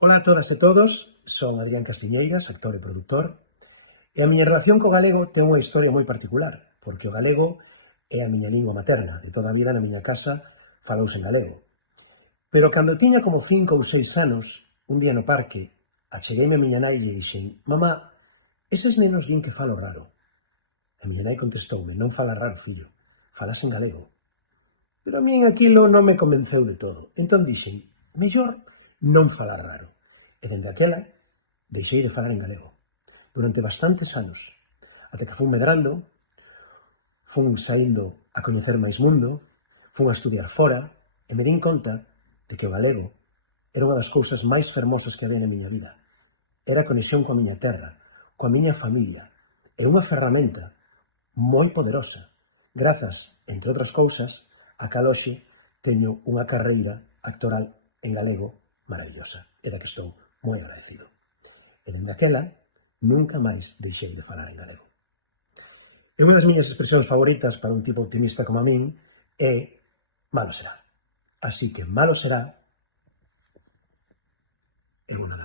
Ola a todas e todos, son Adrián Castiñeiras, actor e produtor, e a miña relación co galego ten unha historia moi particular, porque o galego é a miña lingua materna, de toda a vida na miña casa falouse en galego. Pero cando tiña como 5 ou 6 anos, un día no parque, achegueime a miña nai e dixen: «Mamá, eses nenos din que falo raro». A miña nai contestoume: «Non fala raro, fillo, falas en galego». Pero a min aquilo non me convenceu de todo. Entón dixen: «Mellor non falar raro». E dende aquela deixei de falar en galego durante bastantes anos, até que fun medrando, fun saindo a coñecer máis mundo, fun a estudiar fora e me din conta de que o galego era unha das cousas máis fermosas que había na miña vida. Era a conexión coa miña terra, coa miña familia, e unha ferramenta moi poderosa, grazas, entre outras cousas, a que hoxe teño unha carreira actoral en galego maravillosa, e da que estou moi agradecido. E dende aquela, nunca máis deixei de falar en galego. E unha das miñas expresións favoritas para un tipo optimista como a min é malo será. Así que malo será e unha